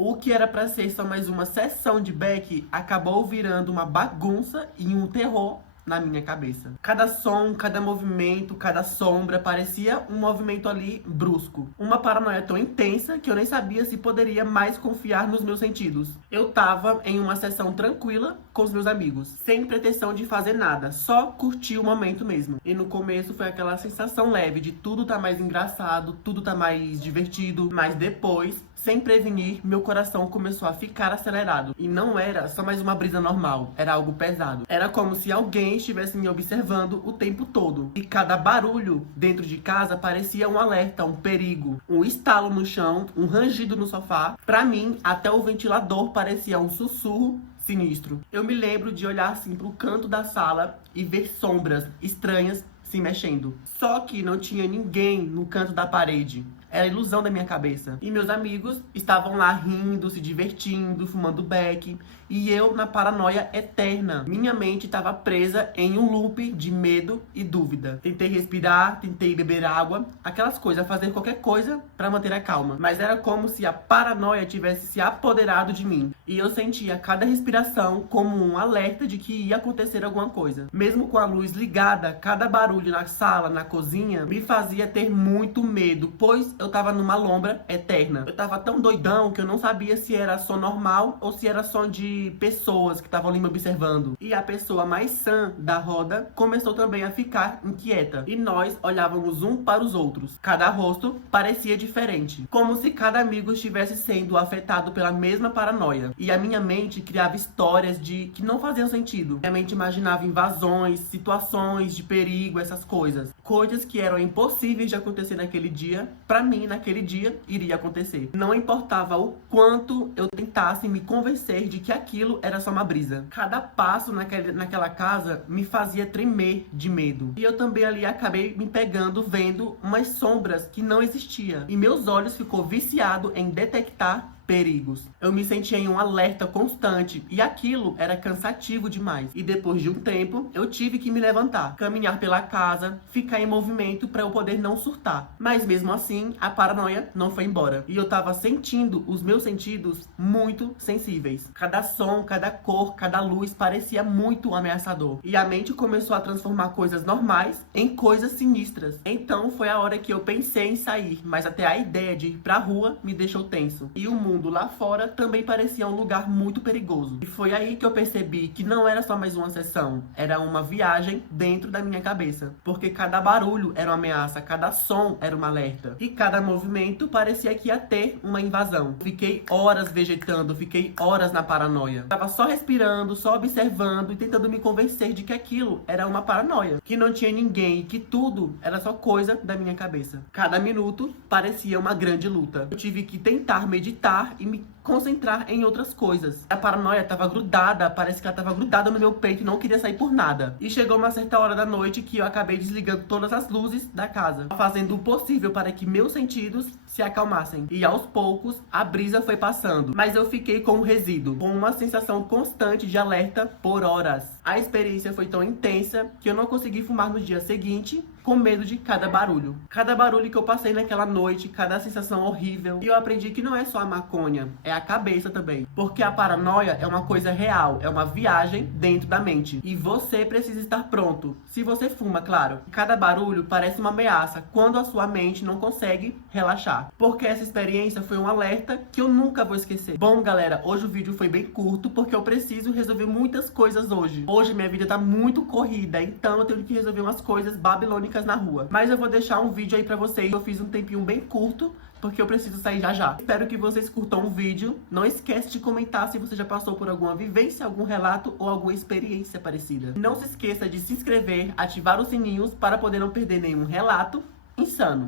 O que era pra ser só mais uma sessão de Beck acabou virando uma bagunça e um terror na minha cabeça. Cada som, cada movimento, cada sombra parecia um movimento ali brusco. Uma paranoia tão intensa que eu nem sabia se poderia mais confiar nos meus sentidos. Eu tava em uma sessão tranquila com os meus amigos, sem pretensão de fazer nada, só curtir o momento mesmo. E no começo foi aquela sensação leve de tudo tá mais engraçado, tudo tá mais divertido, mas depois, sem prevenir, meu coração começou a ficar acelerado. E não era só mais uma brisa normal, era algo pesado. Era como se alguém estivesse me observando o tempo todo. E cada barulho dentro de casa parecia um alerta, um perigo. Um estalo no chão, um rangido no sofá. Pra mim, até o ventilador parecia um sussurro sinistro. Eu me lembro de olhar assim pro canto da sala e ver sombras estranhas se mexendo. Só que não tinha ninguém no canto da parede. Era ilusão da minha cabeça. E meus amigos estavam lá rindo, se divertindo, fumando beck. E eu na paranoia eterna. Minha mente estava presa em um loop de medo e dúvida. Tentei respirar, tentei beber água, aquelas coisas, fazer qualquer coisa para manter a calma. Mas era como se a paranoia tivesse se apoderado de mim. E eu sentia cada respiração como um alerta de que ia acontecer alguma coisa. Mesmo com a luz ligada, cada barulho na sala, na cozinha, me fazia ter muito medo, pois eu tava numa lombra eterna. Eu tava tão doidão que eu não sabia se era som normal ou se era som de pessoas que estavam ali me observando. E a pessoa mais sã da roda começou também a ficar inquieta. E nós olhávamos um para os outros. Cada rosto parecia diferente. Como se cada amigo estivesse sendo afetado pela mesma paranoia. E a minha mente criava histórias que não faziam sentido. Minha mente imaginava invasões, situações de perigo, essas coisas. Coisas que eram impossíveis de acontecer naquele dia. Pra mim, naquele dia, iria acontecer. Não importava o quanto eu tentasse me convencer de que aquilo era só uma brisa. Cada passo naquela casa me fazia tremer de medo. E eu também ali acabei me pegando vendo umas sombras que não existiam. E meus olhos ficou viciado em detectar perigos. Eu me sentia em um alerta constante e aquilo era cansativo demais. E depois de um tempo, eu tive que me levantar, caminhar pela casa, ficar em movimento para eu poder não surtar. Mas mesmo assim, a paranoia não foi embora. E eu tava sentindo os meus sentidos muito sensíveis. Cada som, cada cor, cada luz parecia muito ameaçador. E a mente começou a transformar coisas normais em coisas sinistras. Então foi a hora que eu pensei em sair, mas até a ideia de ir pra rua me deixou tenso. E o mundo lá fora também parecia um lugar muito perigoso. E foi aí que eu percebi que não era só mais uma sessão, era uma viagem dentro da minha cabeça. Porque cada barulho era uma ameaça, cada som era um alerta. E cada movimento parecia que ia ter uma invasão. Fiquei horas vegetando, fiquei horas na paranoia. Tava só respirando, só observando e tentando me convencer de que aquilo era uma paranoia. Que não tinha ninguém, que tudo era só coisa da minha cabeça. Cada minuto parecia uma grande luta. Eu tive que tentar meditar e me concentrar em outras coisas. A paranoia tava grudada, parece que ela tava grudada no meu peito e não queria sair por nada. E chegou uma certa hora da noite que eu acabei desligando todas as luzes da casa, fazendo o possível para que meus sentidos se acalmassem. E aos poucos, a brisa foi passando. Mas eu fiquei com um resíduo, com uma sensação constante de alerta por horas. A experiência foi tão intensa que eu não consegui fumar no dia seguinte, com medo de cada barulho. Cada barulho que eu passei naquela noite, cada sensação horrível. E eu aprendi que não é só a maconha, é a cabeça também. Porque a paranoia é uma coisa real, é uma viagem dentro da mente. E você precisa estar pronto. Se você fuma, claro. Cada barulho parece uma ameaça quando a sua mente não consegue relaxar. Porque essa experiência foi um alerta que eu nunca vou esquecer. Bom, galera, hoje o vídeo foi bem curto porque eu preciso resolver muitas coisas hoje. Hoje minha vida tá muito corrida, então eu tenho que resolver umas coisas babilônicas na rua. Mas eu vou deixar um vídeo aí pra vocês. Eu fiz um tempinho bem curto, porque eu preciso sair já já. Espero que vocês curtam o vídeo. Não esquece de comentar se você já passou por alguma vivência, algum relato ou alguma experiência parecida. Não se esqueça de se inscrever, ativar os sininhos para poder não perder nenhum relato insano.